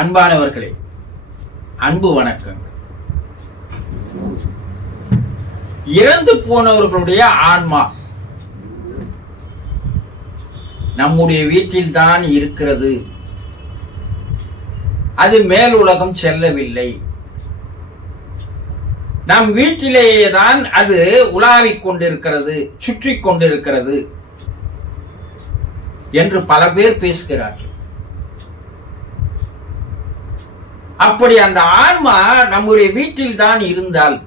அன்பானவர்களே அன்பு வணக்கங்கள். இறந்து போனவர்களுடைய ஆன்மா நம்முடைய வீட்டில் தான் இருக்கிறது. அது மேல் உலகம் செல்லவில்லை. நம் வீட்டிலேயே தான் அது உலாவிக் கொண்டிருக்கிறது சுற்றி கொண்டிருக்கிறது என்று பல பேர் பேசுகிறார்கள். அப்படி அந்த ஆன்மா நம்முடைய வீட்டில் தான் இருந்தால்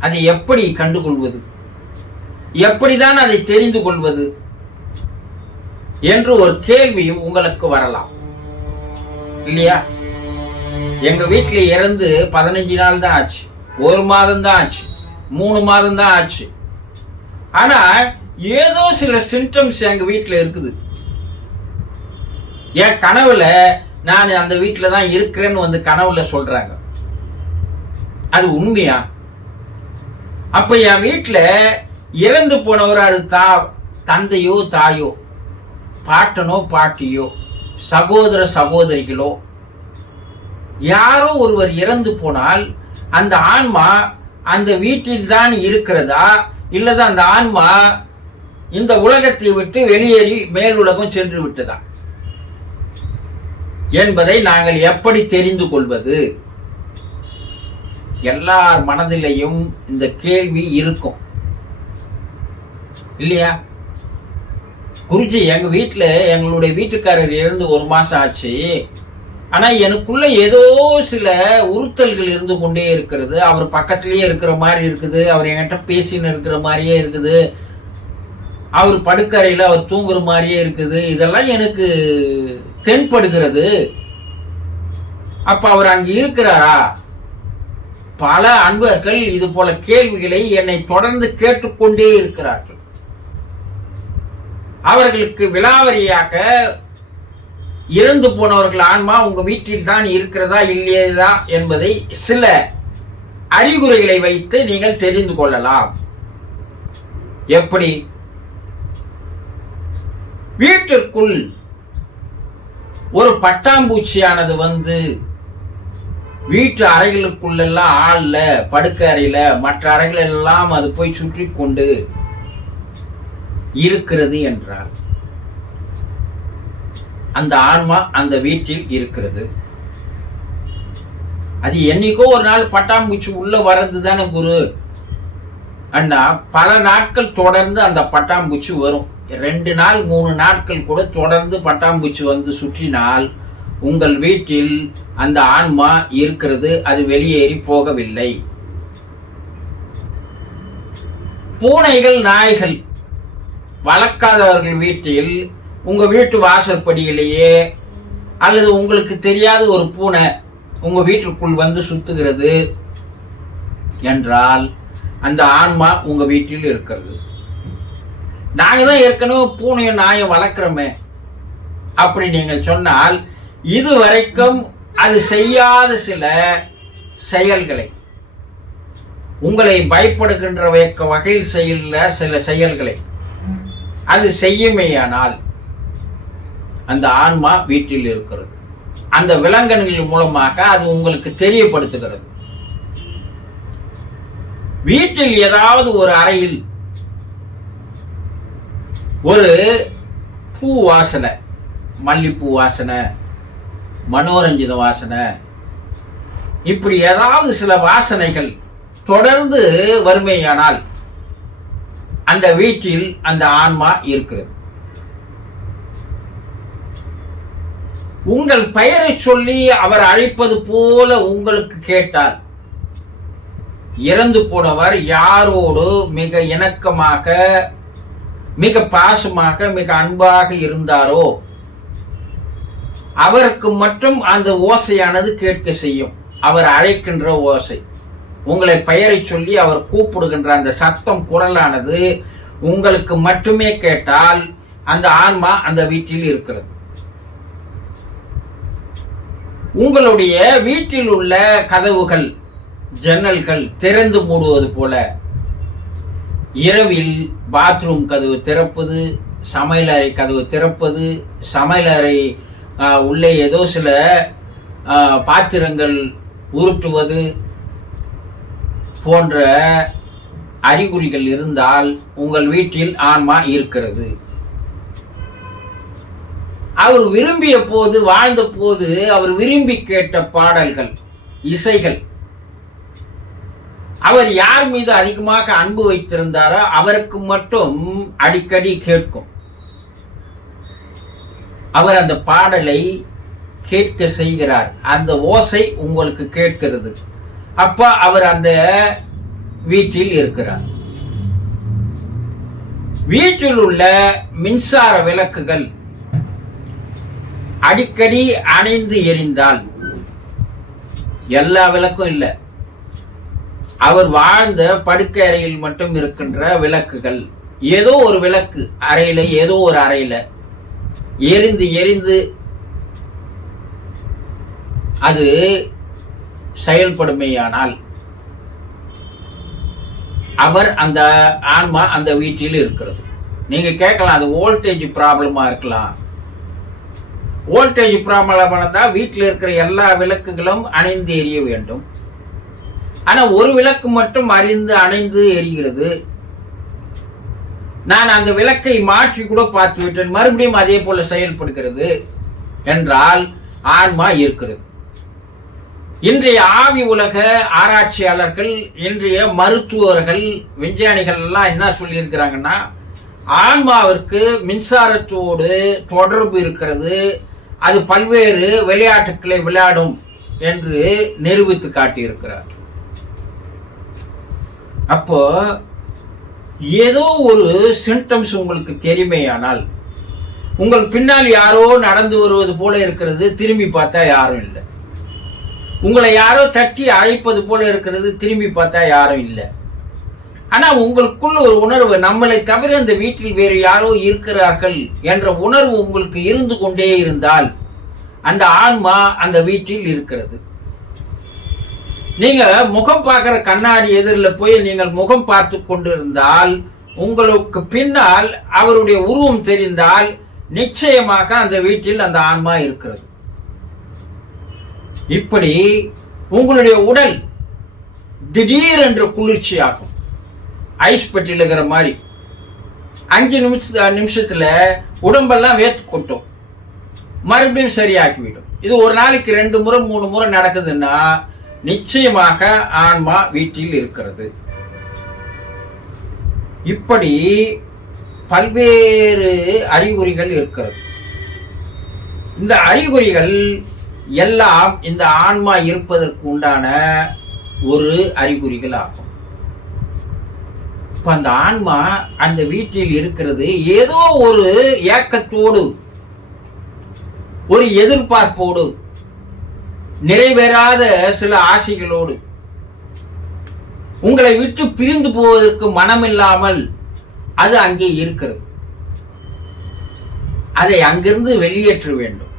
அதை எப்படி கண்டுகொள்வது? எப்படிதான் அதை தெரிந்து கொள்வது? என்று ஒரு கேள்வி உங்களுக்கு வரலாம். இல்லையா? எங்க வீட்டுல இறந்து பதினஞ்சு நாள் தான் ஆச்சு. ஒரு மாதம் தான் ஆச்சு. மூணு மாதம் தான் ஆச்சு. ஆனா ஏதோ சில சிம்டம்ஸ் எங்க வீட்டுல இருக்குது. என் கனவுல நான் அந்த வீட்டில் தான் இருக்கிறேன்னு வந்து கனவுல சொல்றாங்க. அது உண்மையா? அப்ப என் வீட்டில் இறந்து போனவர் அது தா தந்தையோ தாயோ பாட்டனோ பாட்டியோ சகோதர சகோதரிகளோ யாரோ ஒருவர் இறந்து போனால் அந்த ஆன்மா அந்த வீட்டில் தான் இருக்கிறதா? இல்லது அந்த ஆன்மா இந்த உலகத்தை விட்டு வெளியேறி மேல் உலகம் சென்று விட்டதா? என்பதை நாங்கள் எப்படி தெரிந்து கொள்வது? எல்லார் மனதிலையும் இந்த கேள்வி இருக்கும். இல்லையா? குருஜி எங்க வீட்டுல எங்களுடைய வீட்டுக்காரர் இருந்து ஒரு மாசம் ஆச்சு. ஆனா எனக்குள்ள ஏதோ சில உறுத்தல்கள் இருந்து கொண்டே இருக்கிறது. அவர் பக்கத்திலேயே இருக்கிற மாதிரி இருக்குது. அவர் என்கிட்ட பேசின்னு இருக்கிற மாதிரியே இருக்குது. அவர் படுக்கறையில அவர் தூங்குற மாதிரியே இருக்குது. இதெல்லாம் எனக்கு தென்படுகிறது. அப்ப அவர் அங்கு இருக்கிறாரா? பல அன்பர்கள் இது போல கேள்விகளை என்னை தொடர்ந்து கேட்டுக்கொண்டே இருக்கிறார்கள். அவர்களுக்கு விலாவரியாக இறந்து போனவர்கள் ஆன்மா உங்க வீட்டில் தான் இருக்கிறதா இல்லையதா என்பதை சில அறிகுறிகளை வைத்து நீங்கள் தெரிந்து கொள்ளலாம். எப்படி? வீட்டிற்குள் ஒரு பட்டாம்பூச்சியானது வந்து வீட்டு அறைகளுக்குள்ளெல்லாம் ஆள்ல படுக்க அறையில மற்ற அறைகள் எல்லாம் அது போய் சுற்றி கொண்டு இருக்கிறது என்றார். அந்த ஆன்மா அந்த வீட்டில் இருக்கிறது. அது என்னைக்கோ ஒரு நாள் பட்டாம்பூச்சி உள்ள வர்றது தானே குரு. அண்ணா பல நாட்கள் தொடர்ந்து அந்த பட்டாம்பூச்சி வரும். ரெண்டு நாள் மூணு நாட்கள் கூட தொடர்ந்து பட்டாம்பூச்சி வந்து சுற்றினால் உங்கள் வீட்டில் அந்த ஆன்மா இருக்கிறது அது வெளியேறி போகவில்லை. பூனைகள் நாய்கள் வளர்க்காதவர்கள் வீட்டில் உங்க வீட்டு வாசற்படியிலேயே அல்லது உங்களுக்கு தெரியாத ஒரு பூனை உங்க வீட்டுக்குள் வந்து சுத்துகிறது என்றால் அந்த ஆன்மா உங்க வீட்டில் இருக்கிறது. நாங்கள் தான் ஏற்கனவே பூனையும் நாயும் வளர்க்குறோமே. அப்படி நீங்கள் சொன்னால் இதுவரைக்கும் அது செய்யாத சில செயல்களை உங்களை பயப்படுகின்ற வைக்க வகையில் செய்யல சில செயல்களை அது செய்யுமேயானால் அந்த ஆன்மா வீட்டில் இருக்கிறது. அந்த விலங்கன்கள் மூலமாக அது உங்களுக்கு தெரியப்படுத்துகிறது. வீட்டில் ஏதாவது ஒரு அறையில் ஒரு பூ வாசனை மல்லிப்பூ வாசனை மனோரஞ்சித வாசனை. இப்படி ஏதாவது சில வாசனைகள் தொடர்ந்து வறுமையானால் அந்த வீட்டில் அந்த ஆன்மா இருக்கிறது. உங்கள் பெயரை சொல்லி அவர் அழைப்பது போல உங்களுக்கு கேட்டால் இறந்து போனவர் யாரோடு மிக இணக்கமாக மிக பாசமாக மிக அன்பாக இருந்தாரோ அவருக்கு மட்டும் அந்த ஓசையானது கேட்க செய்யும். அவர் அழைக்கின்ற ஓசை. உங்களை பெயரை சொல்லி அவர் கூப்பிடுகின்ற அந்த சத்தம் குரலானது உங்களுக்கு மட்டுமே கேட்டால் அந்த ஆன்மா அந்த வீட்டில் இருக்கிறது. உங்களுடைய வீட்டில் உள்ள கதவுகள் ஜன்னல்கள் திறந்து மூடுவது போல இரவில் பாத்ரூம் கதவு திறப்பது சமையலறை கதவு திறப்பது சமையலறை உள்ளே ஏதோ சில பாத்திரங்கள் உருட்டுவது போன்ற அறிகுறிகள் இருந்தால் உங்கள் வீட்டில் ஆன்மா இருக்கிறது. அவர் விரும்பிய போது வாழ்ந்த போது அவர் விரும்பி கேட்ட பாடல்கள் இசைகள். அவர் யார் மீது அதிகமாக அன்பு வைத்திருந்தாரோ அவருக்கு மட்டும் அடிக்கடி கேட்கும். அவர் அந்த பாடலை கேட்க செய்கிறார். அந்த ஓசை உங்களுக்கு கேட்கிறது. அப்ப அவர் அந்த வீட்டில் இருக்கிறார். வீட்டில் உள்ள மின்சார விளக்குகள் அடிக்கடி அணைந்து எரிந்தால் எல்லா விளக்கும் இல்லை. அவர் வாழ்ந்த படுக்கை அறையில் மட்டும் இருக்கின்ற விளக்குகள். ஏதோ ஒரு விளக்கு அறையில ஏதோ ஒரு அறையில. எரிந்து எரிந்து அது செயல்படுமேயானால் அவர் அந்த ஆன்மா அந்த வீட்டில் இருக்கிறது. நீங்க கேட்கலாம் அது வோல்டேஜ் ப்ராப்ளமா இருக்கலாம். வோல்டேஜ் ப்ராப்ளம் இருந்தா வீட்டில் இருக்கிற எல்லா விளக்குகளும் அணைந்து எரிய வேண்டும். ஆனா ஒரு விளக்கு மட்டும் அறிந்து அணைந்து எரிகிறது. நான் அந்த விளக்கை மாற்றி கூட பார்த்து விட்டேன். மறுபடியும் அதே போல செயல்படுகிறது என்றால் ஆன்மா இருக்கிறது. இன்றைய ஆவி உலக ஆராய்ச்சியாளர்கள் இன்றைய மருத்துவர்கள் விஞ்ஞானிகள் எல்லாம் என்ன சொல்லியிருக்கிறாங்கன்னா ஆன்மாவிற்கு மின்சாரத்தோடு தொடர்பு இருக்கிறது. அது பல்வேறு விளையாட்டுக்களை விளையாடும் என்று நிரூபித்து காட்டியிருக்கிறார். அப்போ ஏதோ ஒரு சிம்டம்ஸ் உங்களுக்கு தெரியுமேயானால் உங்கள் பின்னால் யாரோ நடந்து வருவது போல இருக்கிறது திரும்பி பார்த்தா யாரும் இல்லை. உங்களை யாரோ தட்டி அழைப்பது போல இருக்கிறது திரும்பி பார்த்தா யாரும் இல்லை. ஆனால் உங்களுக்குள்ள ஒரு உணர்வு நம்மளை தவிர இந்த வீட்டில் வேறு யாரோ இருக்கிறார்கள் என்ற உணர்வு உங்களுக்கு இருந்து கொண்டே இருந்தால் அந்த ஆன்மா அந்த வீட்டில் இருக்கிறது. நீங்க முகம் பார்க்கிற கண்ணாடி எதிரில் போய் நீங்கள் முகம் பார்த்து கொண்டிருந்தால் உங்களுக்கு பின்னால் அவருடைய உருவம் தெரிந்தால் நிச்சயமாக அந்த வீட்டில் அந்த ஆன்மா இருக்கிறது. இப்படி உங்களுடைய உடல் திடீர் என்ற குளிர்ச்சியாகும். ஐஸ் பெட்டியில் இருக்கிற மாதிரி. அஞ்சு நிமிஷ நிமிஷத்துல உடம்பெல்லாம் வேத்து கொட்டும். மறுபடியும் சரியாக்கிவிடும் இது ஒரு நாளைக்கு ரெண்டு முறை மூணு முறை நடக்குதுன்னா நிச்சயமாக ஆன்மா வீட்டில் இருக்கிறது. இப்படி பல்வேறு அறிகுறிகள் இருக்கிறது. இந்த அறிகுறிகள் எல்லாம் இந்த ஆன்மா இருப்பதற்கு உண்டான ஒரு அறிகுறிகள் ஆகும். இப்ப அந்த ஆன்மா அந்த வீட்டில் இருக்கிறது ஏதோ ஒரு ஏக்கத்தோடு ஒரு எதிர்பார்ப்போடு நிறைவேறாத சில ஆசைகளோடு உங்களை விட்டு பிரிந்து போவதற்கு மனமில்லாமல் அது அங்கே இருக்கிறது. அதை அங்கிருந்து வெளியேற்ற வேண்டும்.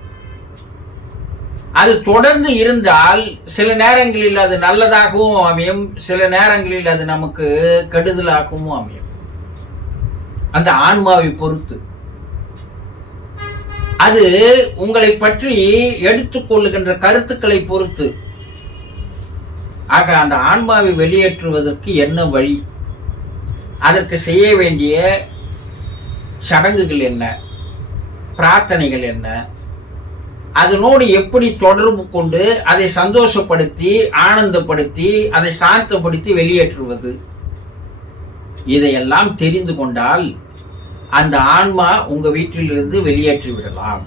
அது தொடர்ந்து இருந்தால் சில நேரங்களில் அது நல்லதாகவும் அமையும் சில நேரங்களில் அது நமக்கு கெடுதலாகவும் அமையும். அந்த ஆன்மாவை பொறுத்து. அது உங்களை பற்றி எடுத்துக்கொள்ளுகின்ற கருத்துக்களை பொறுத்து. ஆக அந்த ஆன்மாவை வெளியேற்றுவதற்கு என்ன வழி? அதற்கு செய்ய வேண்டிய சடங்குகள் என்ன? பிரார்த்தனைகள் என்ன? அதனோடு எப்படி தொடர்பு கொண்டு அதை சந்தோஷப்படுத்தி ஆனந்தப்படுத்தி அதை சாந்தப்படுத்தி வெளியேற்றுவது? இதையெல்லாம் தெரிந்து கொண்டால் அந்த ஆன்மா உங்க வீட்டிலிருந்து வெளியேற்றி விடலாம்.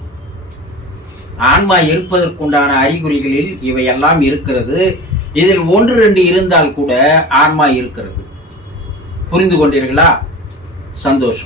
ஆன்மா இருப்பதற்குண்டான அறிகுறிகளில் இவையெல்லாம் இருக்கிறது. இதில் ஒன்று ரெண்டு இருந்தால் கூட ஆன்மா இருக்கிறது. புரிந்து கொண்டீர்களா? சந்தோஷம்.